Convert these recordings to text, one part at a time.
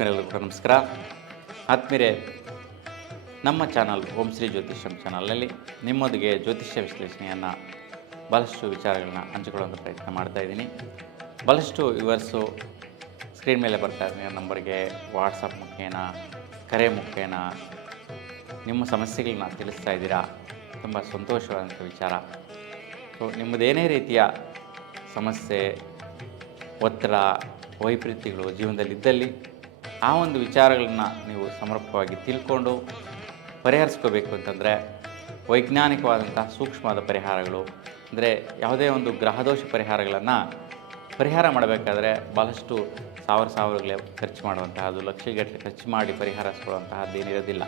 ಆತ್ಮೀಯರೆಲ್ಲರಿಗೂ ಕೂಡ ನಮಸ್ಕಾರ. ಆತ್ಮೀಯರೇ, ನಮ್ಮ ಚಾನಲ್ ಓಂ ಶ್ರೀ ಜ್ಯೋತಿಷ್ಯಂ ಚಾನಲ್ನಲ್ಲಿ ನಿಮ್ಮೊಂದಿಗೆ ಜ್ಯೋತಿಷ್ಯ ವಿಶ್ಲೇಷಣೆಯನ್ನು ಭಾಳಷ್ಟು ವಿಚಾರಗಳನ್ನ ಹಂಚಿಕೊಳ್ಳುವಂಥ ಪ್ರಯತ್ನ ಮಾಡ್ತಾಯಿದ್ದೀನಿ. ಭಾಳಷ್ಟು ವಿವರ್ಸು ಸ್ಕ್ರೀನ್ ಮೇಲೆ ಬರ್ತಾ ಇದ್ದೀನಿ ನಂಬರ್ಗೆ ವಾಟ್ಸಪ್ ಮುಖೇನ, ಕರೆ ಮುಖೇನ ನಿಮ್ಮ ಸಮಸ್ಯೆಗಳನ್ನ ತಿಳಿಸ್ತಾ ಇದ್ದೀರಾ. ತುಂಬ ಸಂತೋಷವಾದಂಥ ವಿಚಾರ. ಸೊ ನಿಮ್ಮದೇನೇ ರೀತಿಯ ಸಮಸ್ಯೆ, ಒತ್ತಡ, ವೈಪರೀತ್ಯಗಳು ಜೀವನದಲ್ಲಿದ್ದಲ್ಲಿ ಆ ಒಂದು ವಿಚಾರಗಳನ್ನ ನೀವು ಸಮರ್ಪಕವಾಗಿ ತಿಳ್ಕೊಂಡು ಪರಿಹರಿಸ್ಕೋಬೇಕು ಅಂತಂದರೆ ವೈಜ್ಞಾನಿಕವಾದಂಥ ಸೂಕ್ಷ್ಮವಾದ ಪರಿಹಾರಗಳು, ಅಂದರೆ ಯಾವುದೇ ಒಂದು ಗ್ರಹದೋಷ ಪರಿಹಾರಗಳನ್ನು ಪರಿಹಾರ ಮಾಡಬೇಕಾದ್ರೆ ಭಾಳಷ್ಟು ಸಾವಿರಗಳೇ ಖರ್ಚು ಮಾಡುವಂತಹದ್ದು, ಲಕ್ಷಗಟ್ಟಲೆ ಖರ್ಚು ಮಾಡಿ ಪರಿಹರಿಸ್ಕೊಳ್ಳುವಂತಹದ್ದು ಏನಿರೋದಿಲ್ಲ.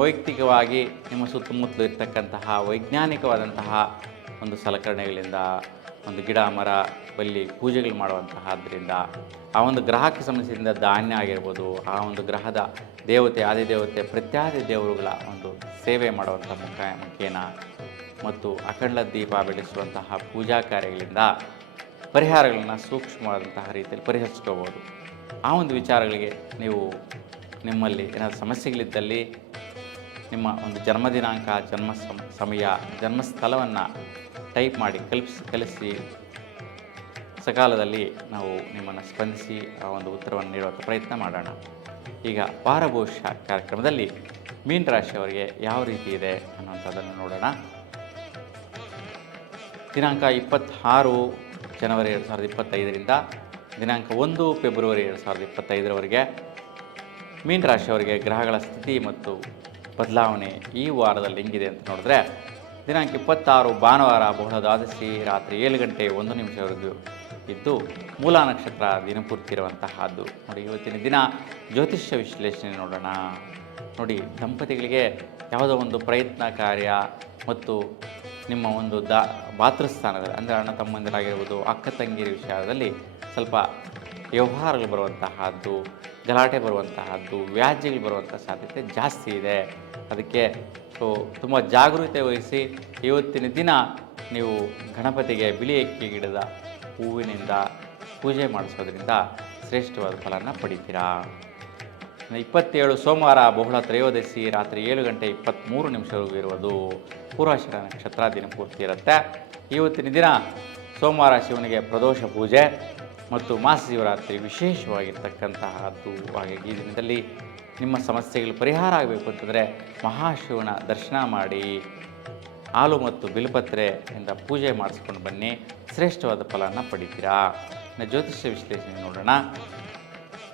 ವೈಯಕ್ತಿಕವಾಗಿ ನಿಮ್ಮ ಸುತ್ತಮುತ್ತಲು ಇರ್ತಕ್ಕಂತಹ ವೈಜ್ಞಾನಿಕವಾದಂತಹ ಒಂದು ಸಲಕರಣೆಗಳಿಂದ, ಒಂದು ಗಿಡ ಮರ ಬಲ್ಲಿ ಪೂಜೆಗಳು ಮಾಡುವಂತಹದ್ರಿಂದ, ಆ ಒಂದು ಗ್ರಹಕ್ಕೆ ಸಂಬಂಧಿಸಿದ ಧಾನ್ಯ ಆಗಿರ್ಬೋದು, ಆ ಒಂದು ಗ್ರಹದ ದೇವತೆ, ಆದಿದೇವತೆ, ಪ್ರತ್ಯಾದಿ ದೇವರುಗಳ ಒಂದು ಸೇವೆ ಮಾಡುವಂಥ ಮುಖೇನ ಮತ್ತು ಅಖಂಡ ದೀಪ ಬೆಳೆಸುವಂತಹ ಪೂಜಾ ಕಾರ್ಯಗಳಿಂದ ಪರಿಹಾರಗಳನ್ನು ಸೂಕ್ಷ್ಮವಾದಂತಹ ರೀತಿಯಲ್ಲಿ ಪರಿಹರಿಸ್ಕೋಬೋದು. ಆ ಒಂದು ವಿಚಾರಗಳಿಗೆ ನೀವು ನಿಮ್ಮಲ್ಲಿ ಏನಾದರೂ ಸಮಸ್ಯೆಗಳಿದ್ದಲ್ಲಿ ನಿಮ್ಮ ಒಂದು ಜನ್ಮ ದಿನಾಂಕ, ಜನ್ಮ ಸಮಯ, ಜನ್ಮಸ್ಥಳವನ್ನು ಟೈಪ್ ಮಾಡಿ ಕಳಿಸಿ ಸಕಾಲದಲ್ಲಿ ನಾವು ನಿಮ್ಮನ್ನು ಸ್ಪಂದಿಸಿ ಆ ಒಂದು ಉತ್ತರವನ್ನು ನೀಡುವಂಥ ಪ್ರಯತ್ನ ಮಾಡೋಣ. ಈಗ ವಾರ ಭವಿಷ್ಯ ಕಾರ್ಯಕ್ರಮದಲ್ಲಿ ಮೀನ ರಾಶಿಯವರಿಗೆ ಯಾವ ರೀತಿ ಇದೆ ಅನ್ನುವಂಥದ್ದನ್ನು ನೋಡೋಣ. ದಿನಾಂಕ 26 ಜನವರಿ 2025ರಿಂದ ದಿನಾಂಕ 1 ಫೆಬ್ರವರಿ 2025ರವರೆಗೆ ಮೀನ ರಾಶಿಯವರಿಗೆ ಗ್ರಹಗಳ ಸ್ಥಿತಿ ಮತ್ತು ಬದಲಾವಣೆ ಈ ವಾರದಲ್ಲಿ ಹೆಂಗಿದೆ ಅಂತ ನೋಡಿದ್ರೆ, ದಿನಾಂಕ 26 ಭಾನುವಾರ ಬಹುಳ ದ್ವಾದಶಿ ರಾತ್ರಿ 7 ಗಂಟೆ 1 ನಿಮಿಷವರೆಗೂ ಇದ್ದು ಮೂಲ ನಕ್ಷತ್ರ ದಿನಪೂರ್ತಿ ಇರುವಂತಹದ್ದು. ನೋಡಿ, ಇವತ್ತಿನ ದಿನ ಜ್ಯೋತಿಷ್ಯ ವಿಶ್ಲೇಷಣೆ ನೋಡೋಣ. ನೋಡಿ, ದಂಪತಿಗಳಿಗೆ ಯಾವುದೋ ಒಂದು ಪ್ರಯತ್ನ ಕಾರ್ಯ ಮತ್ತು ನಿಮ್ಮ ಒಂದು ಭಾತೃಸ್ಥಾನದಲ್ಲಿ, ಅಂದರೆ ಅಣ್ಣ ತಮ್ಮಂದಿರಾಗಿರ್ಬೋದು, ಅಕ್ಕ ತಂಗಿರ ವಿಷಯದಲ್ಲಿ ಸ್ವಲ್ಪ ವ್ಯವಹಾರಗಳು ಬರುವಂತಹದ್ದು, ಗಲಾಟೆ ಬರುವಂತಹದ್ದು, ವ್ಯಾಜ್ಯಗಳು ಬರುವಂಥ ಸಾಧ್ಯತೆ ಜಾಸ್ತಿ ಇದೆ. ಅದಕ್ಕೆ ತುಂಬ ಜಾಗರೂಕತೆ ವಹಿಸಿ ಇವತ್ತಿನ ದಿನ ನೀವು ಗಣಪತಿಗೆ ಬಿಳಿ ಅಕ್ಕಿ ಗಿಡದ ಹೂವಿನಿಂದ ಪೂಜೆ ಮಾಡಿಸೋದ್ರಿಂದ ಶ್ರೇಷ್ಠವಾದ ಫಲನ ಪಡಿತೀರಾ. 27 ಸೋಮವಾರ ಬಹುಳ ತ್ರಯೋದಶಿ ರಾತ್ರಿ 7 ಗಂಟೆ 23 ನಿಮಿಷವರೆಗೂ ಇರುವುದು ಪೂರ್ವಾಷಾಢ ನಕ್ಷತ್ರ ದಿನಪೂರ್ತಿ ಇರುತ್ತೆ. ಇವತ್ತಿನ ದಿನ ಸೋಮವಾರ ಶಿವನಿಗೆ ಪ್ರದೋಷ ಪೂಜೆ ಮತ್ತು ಮಹಾಶಿವರಾತ್ರಿ ವಿಶೇಷವಾಗಿರ್ತಕ್ಕಂತಹದ್ದು. ಹಾಗಾಗಿ ಈ ದಿನದಲ್ಲಿ ನಿಮ್ಮ ಸಮಸ್ಯೆಗಳು ಪರಿಹಾರ ಆಗಬೇಕು ಅಂತಂದರೆ ಮಹಾಶಿವನ ದರ್ಶನ ಮಾಡಿ ಹಾಲು ಮತ್ತು ಬಿಲ್ಪತ್ರೆಯಿಂದ ಪೂಜೆ ಮಾಡಿಸ್ಕೊಂಡು ಬನ್ನಿ, ಶ್ರೇಷ್ಠವಾದ ಫಲನ ಪಡಿತೀರಾ. ಜ್ಯೋತಿಷ್ಯ ವಿಶ್ಲೇಷಣೆ ನೋಡೋಣ.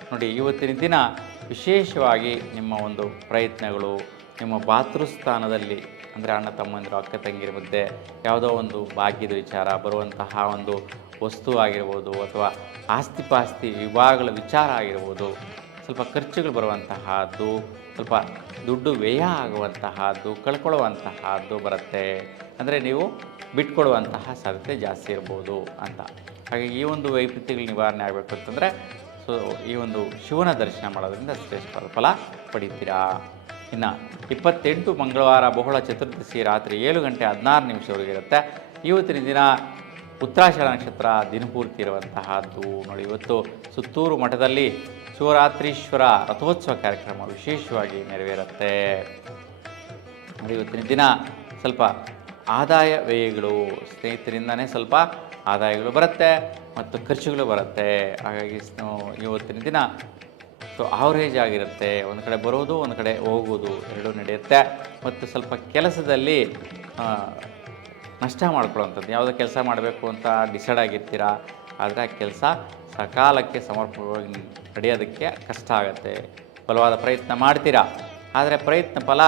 ನೋಡಿ, ಇವತ್ತಿನ ದಿನ ವಿಶೇಷವಾಗಿ ನಿಮ್ಮ ಒಂದು ಪ್ರಯತ್ನಗಳು ನಿಮ್ಮ ಭಾತೃಸ್ಥಾನದಲ್ಲಿ, ಅಂದರೆ ಅಣ್ಣ ತಮ್ಮಂದಿರು, ಅಕ್ಕ ತಂಗಿರ ಮಧ್ಯೆ ಯಾವುದೋ ಒಂದು ಭಾಗ್ಯದ ವಿಚಾರ ಬರುವಂತಹ ಒಂದು ವಸ್ತು ಆಗಿರ್ಬೋದು, ಅಥವಾ ಆಸ್ತಿ ವಿಭಾಗಗಳ ವಿಚಾರ ಆಗಿರ್ಬೋದು, ಸ್ವಲ್ಪ ಖರ್ಚುಗಳು ಬರುವಂತಹದ್ದು, ಸ್ವಲ್ಪ ದುಡ್ಡು ವ್ಯಯ ಆಗುವಂತಹದ್ದು, ಕಳ್ಕೊಳ್ಳುವಂತಹದ್ದು ಬರುತ್ತೆ. ಅಂದರೆ ನೀವು ಬಿಟ್ಕೊಡುವಂತಹ ಸಾಧ್ಯತೆ ಜಾಸ್ತಿ ಇರ್ಬೋದು ಅಂತ. ಹಾಗೆ ಈ ಒಂದು ವೈಪರೀತ್ಯಗಳು ನಿವಾರಣೆ ಆಗಬೇಕು ಅಂತಂದರೆ ಈ ಒಂದು ಶಿವನ ದರ್ಶನ ಮಾಡೋದ್ರಿಂದ ಶ್ರೇಷ್ಠವಾದ ಫಲ ಪಡಿತೀರಾ. ಇನ್ನು 28 ಮಂಗಳವಾರ ಬಹುಳ ಚತುರ್ದಶಿ ರಾತ್ರಿ 7 ಗಂಟೆ 16 ನಿಮಿಷವರೆಗೆ ಇರುತ್ತೆ. ಇವತ್ತಿನ ದಿನ ಉತ್ತರಾಷಾಢ ನಕ್ಷತ್ರ ದಿನಪೂರ್ತಿ ಇರುವಂತಹದ್ದು. ನೋಡಿ, ಇವತ್ತು ಸುತ್ತೂರು ಮಠದಲ್ಲಿ ಶಿವರಾತ್ರೀಶ್ವರ ರಥೋತ್ಸವ ಕಾರ್ಯಕ್ರಮ ವಿಶೇಷವಾಗಿ ನೆರವೇರುತ್ತೆ. ನೋಡಿ, ಇವತ್ತಿನ ದಿನ ಸ್ವಲ್ಪ ಆದಾಯ ವ್ಯಯಗಳು, ಸ್ನೇಹಿತರಿಂದನೇ ಸ್ವಲ್ಪ ಆದಾಯಗಳು ಬರುತ್ತೆ ಮತ್ತು ಖರ್ಚುಗಳು ಬರುತ್ತೆ. ಹಾಗಾಗಿ ಇವತ್ತಿನ ದಿನ ಆವರೇಜ್ ಆಗಿರುತ್ತೆ. ಒಂದು ಕಡೆ ಬರೋದು, ಒಂದು ಕಡೆ ಹೋಗೋದು, ಎರಡೂ ನಡೆಯುತ್ತೆ. ಮತ್ತು ಸ್ವಲ್ಪ ಕೆಲಸದಲ್ಲಿ ನಷ್ಟ ಮಾಡ್ಕೊಳ್ಳೋವಂಥದ್ದು, ಯಾವುದೋ ಕೆಲಸ ಮಾಡಬೇಕು ಅಂತ ಡಿಸೈಡ್ ಆಗಿರ್ತೀರಾ, ಆದರೆ ಆ ಕೆಲಸ ಸಕಾಲಕ್ಕೆ ಸಮರ್ಪಕವಾಗಿ ನಡೆಯೋದಕ್ಕೆ ಕಷ್ಟ ಆಗುತ್ತೆ. ಬಲವಾದ ಪ್ರಯತ್ನ ಮಾಡ್ತೀರಾ, ಆದರೆ ಪ್ರಯತ್ನ ಫಲ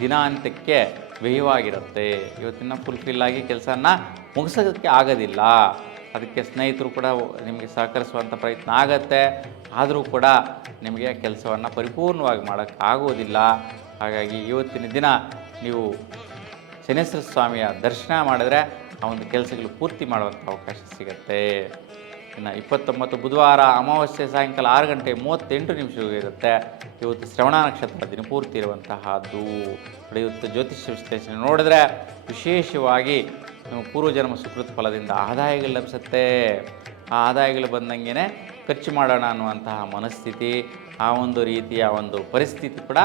ದಿನಾಂತಕ್ಕೆ ವ್ಯಯವಾಗಿರುತ್ತೆ. ಇವತ್ತಿನ ಫುಲ್ಫಿಲ್ ಕೆಲಸನ ಮುಗಿಸೋದಕ್ಕೆ ಆಗೋದಿಲ್ಲ. ಅದಕ್ಕೆ ಸ್ನೇಹಿತರು ಕೂಡ ನಿಮಗೆ ಸಹಕರಿಸುವಂಥ ಪ್ರಯತ್ನ ಆಗತ್ತೆ, ಆದರೂ ಕೂಡ ನಿಮಗೆ ಕೆಲಸವನ್ನು ಪರಿಪೂರ್ಣವಾಗಿ ಮಾಡೋಕ್ಕೆ ಆಗೋದಿಲ್ಲ. ಹಾಗಾಗಿ ಇವತ್ತಿನ ದಿನ ನೀವು ಶನೇಶ್ವರ ಸ್ವಾಮಿಯ ದರ್ಶನ ಮಾಡಿದ್ರೆ ಆ ಒಂದು ಕೆಲಸಗಳು ಪೂರ್ತಿ ಮಾಡುವಂಥ ಅವಕಾಶ ಸಿಗುತ್ತೆ. ಇನ್ನು 29 ಬುಧವಾರ ಅಮಾವಾಸ್ಯೆ ಸಾಯಂಕಾಲ 6 ಗಂಟೆ 38 ನಿಮಿಷವರೆಗೂ ಇರುತ್ತೆ. ಇವತ್ತು ಶ್ರವಣ ನಕ್ಷತ್ರ ದಿನಪೂರ್ತಿ ಇರುವಂತಹದ್ದು. ಇವತ್ತು ಜ್ಯೋತಿಷ್ಯ ವಿಶ್ಲೇಷಣೆ ನೋಡಿದ್ರೆ ವಿಶೇಷವಾಗಿ ಪೂರ್ವಜನ್ಮ ಸುಕೃತ ಫಲದಿಂದ ಆದಾಯಗಳು ಲಭಿಸುತ್ತೆ. ಆ ಆದಾಯಗಳು ಬಂದಂಗೆ ಖರ್ಚು ಮಾಡೋಣ ಅನ್ನುವಂತಹ ಮನಸ್ಥಿತಿ, ಆ ಒಂದು ರೀತಿಯ ಒಂದು ಪರಿಸ್ಥಿತಿ ಕೂಡ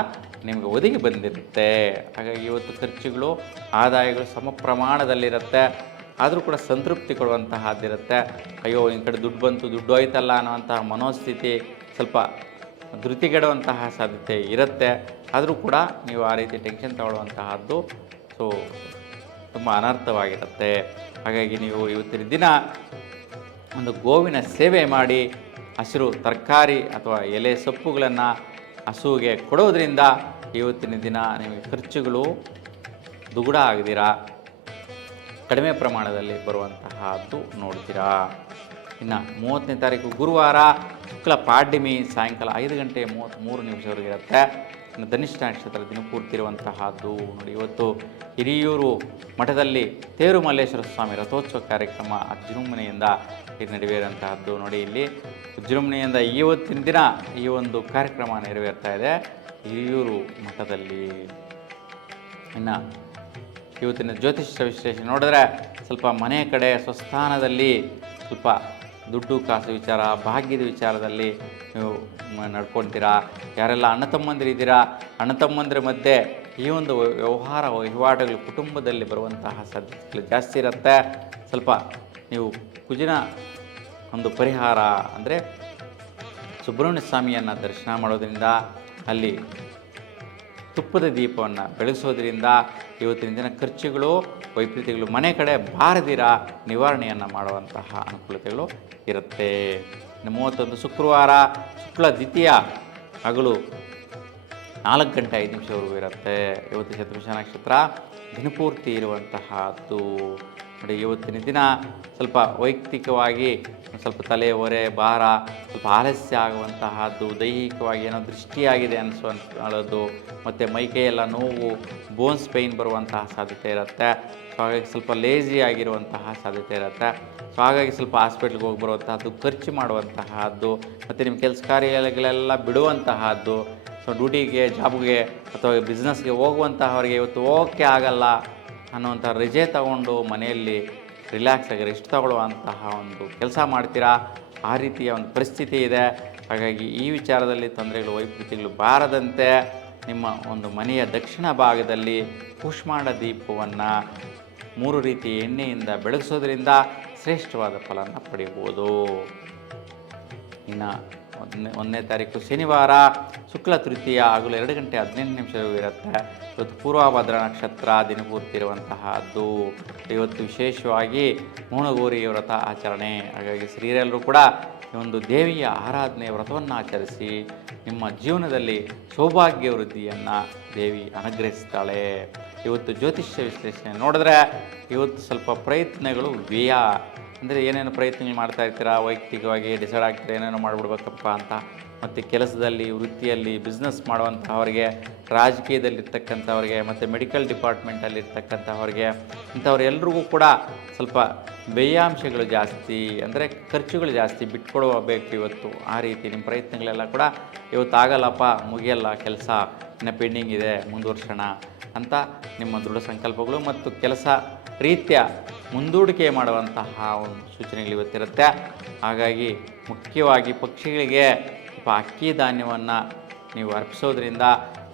ನಿಮಗೆ ಒದಗಿ ಬಂದಿರುತ್ತೆ. ಹಾಗಾಗಿ ಇವತ್ತು ಖರ್ಚುಗಳು ಆದಾಯಗಳು ಸಮ ಪ್ರಮಾಣದಲ್ಲಿರುತ್ತೆ. ಆದರೂ ಕೂಡ ಸಂತೃಪ್ತಿ ಕೊಡುವಂತಹದ್ದಿರುತ್ತೆ. ಅಯ್ಯೋ ಈ ಕಡೆ ದುಡ್ಡು ಬಂತು, ದುಡ್ಡು ಹೋಯ್ತಲ್ಲ ಅನ್ನೋವಂತಹ ಮನೋಸ್ಥಿತಿ ಸ್ವಲ್ಪ ಧೃತಿಗೆಡುವಂತಹ ಸಾಧ್ಯತೆ ಇರುತ್ತೆ. ಆದರೂ ಕೂಡ ನೀವು ಆ ರೀತಿ ಟೆನ್ಷನ್ ತಗೊಳ್ಳುವಂತಹದ್ದು ತುಂಬ ಅನರ್ಥವಾಗಿರುತ್ತೆ. ಹಾಗಾಗಿ ನೀವು ಇವತ್ತಿನ ದಿನ ಒಂದು ಗೋವಿನ ಸೇವೆ ಮಾಡಿ ಹಸಿರು ತರಕಾರಿ ಅಥವಾ ಎಲೆ ಸೊಪ್ಪುಗಳನ್ನು ಹಸುವಿಗೆ ಕೊಡೋದ್ರಿಂದ ಇವತ್ತಿನ ದಿನ ನಿಮಗೆ ಖರ್ಚುಗಳು ದುಗುಡ ಆಗದಿರ ಕಡಿಮೆ ಪ್ರಮಾಣದಲ್ಲಿ ಬರುವಂತಹದ್ದು ನೋಡ್ತೀರಾ. ಇನ್ನು 30ನೇ ತಾರೀಕು ಗುರುವಾರ ಶುಕ್ಲ ಪಾಡ್ಯಮಿ ಸಾಯಂಕಾಲ 5 ಗಂಟೆ 33 ನಿಮಿಷವರೆಗೆ ಇರುತ್ತೆ. ಇನ್ನು ಧನಿಷ್ಠ ನಕ್ಷತ್ರ ದಿನಪೂರ್ತಿ ಇರುವಂತಹದ್ದು ನೋಡಿ. ಇವತ್ತು ಹಿರಿಯೂರು ಮಠದಲ್ಲಿ ತೇರು ಮಲ್ಲೇಶ್ವರ ಸ್ವಾಮಿ ರಥೋತ್ಸವ ಕಾರ್ಯಕ್ರಮ ವಿಜೃಂಭಣೆಯಿಂದ ನೆರವೇರುವಂತಹದ್ದು ನೋಡಿ. ಇಲ್ಲಿ ವಿಜೃಂಭಣೆಯಿಂದ ಇವತ್ತಿನ ದಿನ ಈ ಒಂದು ಕಾರ್ಯಕ್ರಮ ನೆರವೇರ್ತಾ ಇದೆ ಹಿರಿಯೂರು ಮಠದಲ್ಲಿ. ಇನ್ನು ಇವತ್ತಿನ ಜ್ಯೋತಿಷ್ಯ ವಿಶ್ಲೇಷಣೆ ನೋಡಿದ್ರೆ ಸ್ವಲ್ಪ ಮನೆ ಕಡೆ ಸ್ವಸ್ಥಾನದಲ್ಲಿ ಸ್ವಲ್ಪ ದುಡ್ಡು ಕಾಸು ವಿಚಾರ, ಭಾಗ್ಯದ ವಿಚಾರದಲ್ಲಿ ನೀವು ನಡ್ಕೊಳ್ತೀರಾ. ಯಾರೆಲ್ಲ ಅಣ್ಣ ತಮ್ಮಂದಿರಿದ್ದೀರಾ, ಅಣ್ಣ ತಮ್ಮಂದಿರ ಮಧ್ಯೆ ಈ ಒಂದು ವಹಿವಾಟುಗಳು ಕುಟುಂಬದಲ್ಲಿ ಬರುವಂತಹ ಸಾಧ್ಯತೆಗಳು ಜಾಸ್ತಿ ಇರುತ್ತೆ. ಸ್ವಲ್ಪ ನೀವು ಕುಜಿನ ಒಂದು ಪರಿಹಾರ ಅಂದರೆ ಸುಬ್ರಹ್ಮಣ್ಯ ಸ್ವಾಮಿಯನ್ನು ದರ್ಶನ ಮಾಡೋದ್ರಿಂದ, ಅಲ್ಲಿ ತುಪ್ಪದ ದೀಪವನ್ನು ಬೆಳಗಿಸೋದ್ರಿಂದ ಇವತ್ತಿನ ದಿನ ಖರ್ಚುಗಳು ವೈಪರೀತ್ಯಗಳು ಮನೆ ಕಡೆ ಬಾರದಿರ ನಿವಾರಣೆಯನ್ನು ಮಾಡುವಂತಹ ಅನುಕೂಲತೆಗಳು ಇರುತ್ತೆ. ಇನ್ನು 31 ಶುಕ್ರವಾರ ಶುಕ್ಲ ದ್ವಿತೀಯ ಹಗಲು 4 ಗಂಟೆ 5 ನಿಮಿಷವರೆಗೂ ಇರುತ್ತೆ. ಇವತ್ತು ಶತಭಿಷ ನಕ್ಷತ್ರ ದಿನಪೂರ್ತಿ ಇರುವಂತಹದ್ದು ನೋಡಿ. ಇವತ್ತಿನ ದಿನ ಸ್ವಲ್ಪ ವೈಯಕ್ತಿಕವಾಗಿ ಸ್ವಲ್ಪ ತಲೆ ಹೊರೆ ಭಾರ, ಸ್ವಲ್ಪ ಆಲಸ್ಯ ಆಗುವಂತಹದ್ದು, ದೈಹಿಕವಾಗಿ ಏನೋ ದೃಷ್ಟಿಯಾಗಿದೆ ಅನಿಸುವಂಥದ್ದು, ಮತ್ತು ಮೈಕೈಯೆಲ್ಲ ನೋವು, ಬೋನ್ಸ್ ಪೇಯ್ನ್ ಬರುವಂತಹ ಸಾಧ್ಯತೆ ಇರುತ್ತೆ. ಸೊ ಹಾಗಾಗಿ ಸ್ವಲ್ಪ ಲೇಜಿ ಆಗಿರುವಂತಹ ಸಾಧ್ಯತೆ ಇರುತ್ತೆ. ಸೊ ಹಾಗಾಗಿ ಸ್ವಲ್ಪ ಹಾಸ್ಪಿಟ್ಲಿಗೆ ಹೋಗಿ ಬರುವಂತಹದ್ದು, ಖರ್ಚು ಮಾಡುವಂತಹದ್ದು, ಮತ್ತು ನಿಮ್ಮ ಕೆಲಸ ಕಾರ್ಯಗಳೆಲ್ಲ ಬಿಡುವಂತಹದ್ದು. ಸೊ ಡ್ಯೂಟಿಗೆ, ಜಾಬ್ಗೆ ಅಥವಾ ಬಿಸ್ನೆಸ್ಗೆ ಹೋಗುವಂತಹವರಿಗೆ ಇವತ್ತು ಹೋಗೋಕ್ಕೆ ಆಗಲ್ಲ ಅನ್ನುವಂಥ ರಜೆ ತಗೊಂಡು ಮನೆಯಲ್ಲಿ ರಿಲ್ಯಾಕ್ಸ್ ಆಗಿ ರೆಸ್ಟ್ ತಗೊಳ್ಳುವಂತಹ ಒಂದು ಕೆಲಸ ಮಾಡ್ತೀರಾ. ಆ ರೀತಿಯ ಒಂದು ಪರಿಸ್ಥಿತಿ ಇದೆ. ಹಾಗಾಗಿ ಈ ವಿಚಾರದಲ್ಲಿ ತೊಂದರೆಗಳು ವೈಪರೀತ್ಯಗಳು ಬಾರದಂತೆ ನಿಮ್ಮ ಒಂದು ಮನೆಯ ದಕ್ಷಿಣ ಭಾಗದಲ್ಲಿ ಕೂಷ್ಮಾಂಡ ದೀಪವನ್ನು 3 ರೀತಿ ಎಣ್ಣೆಯಿಂದ ಬೆಳಗಿಸೋದ್ರಿಂದ ಶ್ರೇಷ್ಠವಾದ ಫಲನ ಪಡೆಯಬಹುದು. ಇನ್ನು 1ನೇ ತಾರೀಕು ಶನಿವಾರ ಶುಕ್ಲ ತೃತೀಯ ಹಗಲು 2 ಗಂಟೆ 18 ನಿಮಿಷವರೆಗೂ ಇರುತ್ತೆ. ಇವತ್ತು ಪೂರ್ವಭದ್ರ ನಕ್ಷತ್ರ ದಿನಪೂರ್ತಿ ಇರುವಂತಹದ್ದು. ಇವತ್ತು ವಿಶೇಷವಾಗಿ ಮೌನಗೌರಿ ವ್ರತ ಆಚರಣೆ. ಹಾಗಾಗಿ ಸ್ತ್ರೀಯರೆಲ್ಲರೂ ಕೂಡ ಈ ಒಂದು ದೇವಿಯ ಆರಾಧನೆ ವ್ರತವನ್ನು ಆಚರಿಸಿ ನಿಮ್ಮ ಜೀವನದಲ್ಲಿ ಸೌಭಾಗ್ಯ ವೃದ್ಧಿಯನ್ನು ದೇವಿ ಅನುಗ್ರಹಿಸ್ತಾಳೆ. ಇವತ್ತು ಜ್ಯೋತಿಷ್ಯ ವಿಶ್ಲೇಷಣೆ ನೋಡಿದ್ರೆ ಇವತ್ತು ಸ್ವಲ್ಪ ಪ್ರಯತ್ನಗಳು ವ್ಯಯ. ಅಂದರೆ ಏನೇನು ಪ್ರಯತ್ನಗಳು ಮಾಡ್ತಾ ಇರ್ತೀರಾ, ವೈಯಕ್ತಿಕವಾಗಿ ಡಿಸೈಡ್ ಆಗ್ತೀರಾ ಏನೇನೋ ಮಾಡಿಬಿಡ್ಬೇಕಪ್ಪ ಅಂತ. ಮತ್ತು ಕೆಲಸದಲ್ಲಿ, ವೃತ್ತಿಯಲ್ಲಿ, ಬಿಸ್ನೆಸ್ ಮಾಡುವಂಥವ್ರಿಗೆ, ರಾಜಕೀಯದಲ್ಲಿರ್ತಕ್ಕಂಥವ್ರಿಗೆ, ಮತ್ತು ಮೆಡಿಕಲ್ ಡಿಪಾರ್ಟ್ಮೆಂಟಲ್ಲಿರ್ತಕ್ಕಂಥವ್ರಿಗೆ, ಇಂಥವ್ರೆಲ್ರಿಗೂ ಕೂಡ ಸ್ವಲ್ಪ ವ್ಯಯಾಂಶಗಳು ಜಾಸ್ತಿ, ಅಂದರೆ ಖರ್ಚುಗಳು ಜಾಸ್ತಿ ಬಿಟ್ಕೊಡಬೇಕು ಇವತ್ತು. ಆ ರೀತಿ ನಿಮ್ಮ ಪ್ರಯತ್ನಗಳೆಲ್ಲ ಕೂಡ ಇವತ್ತು ಆಗಲ್ಲಪ್ಪ, ಮುಗಿಯಲ್ಲ ಕೆಲಸ, ಇನ್ನು ಪೆಂಡಿಂಗ್ ಇದೆ, ಮುಂದುವರ್ಸೋಣ ಅಂತ ನಿಮ್ಮ ದೃಢ ಸಂಕಲ್ಪಗಳು ಮತ್ತು ಕೆಲಸ ರೀತ್ಯ ಮುಂದೂಡಿಕೆ ಮಾಡುವಂತಹ ಒಂದು ಸೂಚನೆಗಳು ಇವತ್ತಿರುತ್ತೆ. ಹಾಗಾಗಿ ಮುಖ್ಯವಾಗಿ ಪಕ್ಷಿಗಳಿಗೆ ಸ್ವಲ್ಪ ಅಕ್ಕಿ ಧಾನ್ಯವನ್ನು ನೀವು ಅರ್ಪಿಸೋದ್ರಿಂದ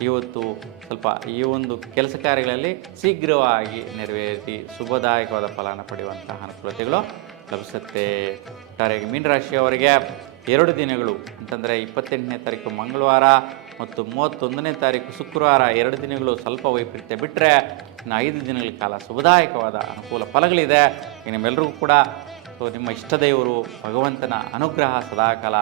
ಇವತ್ತು ಸ್ವಲ್ಪ ಈ ಒಂದು ಕೆಲಸ ಕಾರ್ಯಗಳಲ್ಲಿ ಶೀಘ್ರವಾಗಿ ನೆರವೇರಿ ಶುಭದಾಯಕವಾದ ಫಲನ ಪಡೆಯುವಂತಹ ಅನುಕೂಲತೆಗಳು ಲಭಿಸುತ್ತೆ. ಒಟ್ಟಾರೆಯಾಗಿ ಮೀನರಾಶಿಯವರಿಗೆ 2 ದಿನಗಳು ಅಂತಂದರೆ 28ನೇ ತಾರೀಕು ಮಂಗಳವಾರ ಮತ್ತು 31ನೇ ತಾರೀಕು ಶುಕ್ರವಾರ 2 ದಿನಗಳು ಸ್ವಲ್ಪ ವೈಪರೀತ್ಯ ಬಿಟ್ಟರೆ ಇನ್ನು 5 ದಿನಗಳ ಕಾಲ ಶುಭದಾಯಕವಾದ ಅನುಕೂಲ ಫಲಗಳಿದೆ. ನಿಮ್ಮೆಲ್ಲರಿಗೂ ಕೂಡ ನಿಮ್ಮ ಇಷ್ಟದೇವರು ಭಗವಂತನ ಅನುಗ್ರಹ ಸದಾಕಾಲ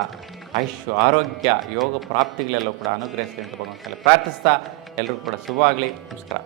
ಆಯುಷ್ಯ ಆರೋಗ್ಯ ಯೋಗ ಪ್ರಾಪ್ತಿಗಳೆಲ್ಲವೂ ಕೂಡ ಅನುಗ್ರಹಿಸಲಿ ಅಂತ ಭಗವಂತನಲ್ಲಿ ಪ್ರಾರ್ಥಿಸ್ತಾ ಎಲ್ಲರಿಗೂ ಕೂಡ ಶುಭವಾಗಲಿ. ನಮಸ್ಕಾರ.